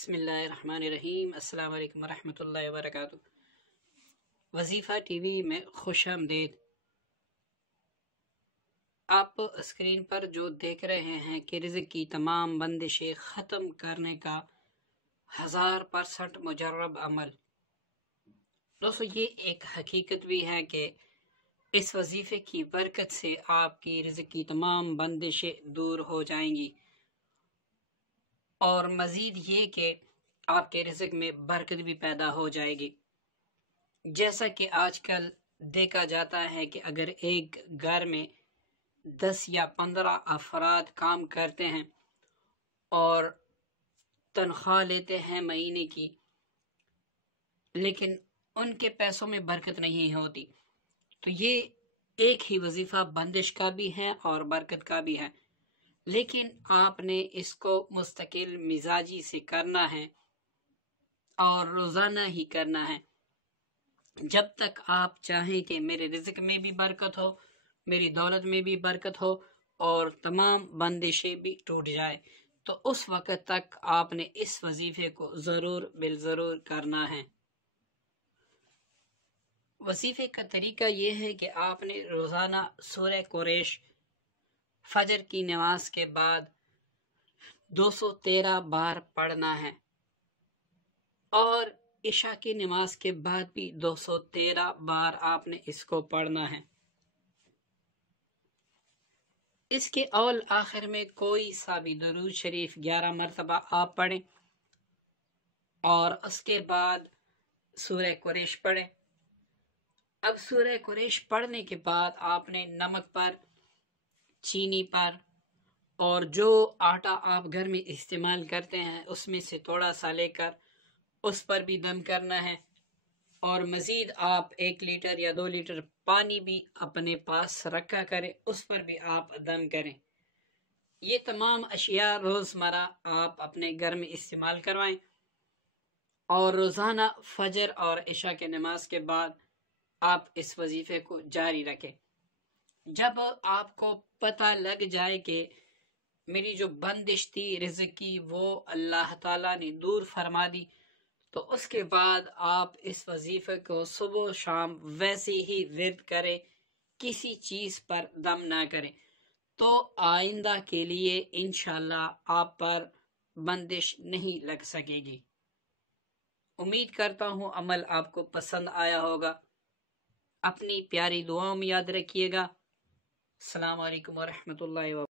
بسم اللہ الرحمن الرحیم۔ السلام علیکم ورحمۃ اللہ وبرکاتہ۔ وظیفہ ٹی وی میں خوش آمدید۔ آپ اسکرین پر جو دیکھ رہے ہیں کہ رزق کی تمام بندشیں ختم کرنے کا 1000% مجرب عمل۔ دوستو، یہ ایک حقیقت بھی ہے کہ اس وظیفے کی برکت سے آپ کی رزق کی تمام بندشیں دور ہو جائیں گی، اور مزید یہ کہ آپ کے رزق میں برکت بھی پیدا ہو جائے گی۔ جیسا کہ آج کل دیکھا جاتا ہے کہ اگر ایک گھر میں 10 یا 15 افراد کام کرتے ہیں اور تنخواہ لیتے ہیں مہینے کی، لیکن ان کے پیسوں میں برکت نہیں ہوتی، تو یہ ایک ہی وظیفہ بندش کا بھی ہے اور برکت کا بھی ہے، لیکن آپ نے اس کو مستقل مزاجی سے کرنا ہے اور روزانہ ہی کرنا ہے۔ جب تک آپ چاہیں کہ میرے رزق میں بھی برکت ہو، میری دولت میں بھی برکت ہو اور تمام بندشیں بھی ٹوٹ جائے، تو اس وقت تک آپ نے اس وظیفے کو ضرور بالضرور کرنا ہے۔ وظیفے کا طریقہ یہ ہے کہ آپ نے روزانہ سورہ قریش فجر کی نماز کے بعد 213 بار پڑھنا ہے، اور عشاء کی نماز کے بعد بھی 213 بار آپ نے اس کو پڑھنا ہے۔ اس کے اول آخر میں کوئی سا بھی درود شریف 11 مرتبہ آپ پڑھیں، اور اس کے بعد سورہ قریش پڑھیں۔ اب سورہ قریش پڑھنے کے بعد آپ نے نمک پر، چینی پر، اور جو آٹا آپ گھر میں استعمال کرتے ہیں اس میں سے تھوڑا سا لے کر اس پر بھی دم کرنا ہے، اور مزید آپ 1 لیٹر یا 2 لیٹر پانی بھی اپنے پاس رکھا کریں، اس پر بھی آپ دم کریں۔ یہ تمام اشیاء روزمرہ آپ اپنے گھر میں استعمال کروائیں، اور روزانہ فجر اور عشاء کے نماز کے بعد آپ اس وظیفے کو جاری رکھیں۔ جب آپ کو پتہ لگ جائے کہ میری جو بندش تھی رزق کی وہ اللہ تعالیٰ نے دور فرما دی، تو اس کے بعد آپ اس وظیفے کو صبح و شام ویسے ہی ورد کریں، کسی چیز پر دم نہ کریں، تو آئندہ کے لیے انشاءاللہ آپ پر بندش نہیں لگ سکے گی۔ امید کرتا ہوں عمل آپ کو پسند آیا ہوگا۔ اپنی پیاری دعاؤں میں یاد رکھیے گا۔ السلام علیکم ورحمۃ اللہ وبرکاتہ۔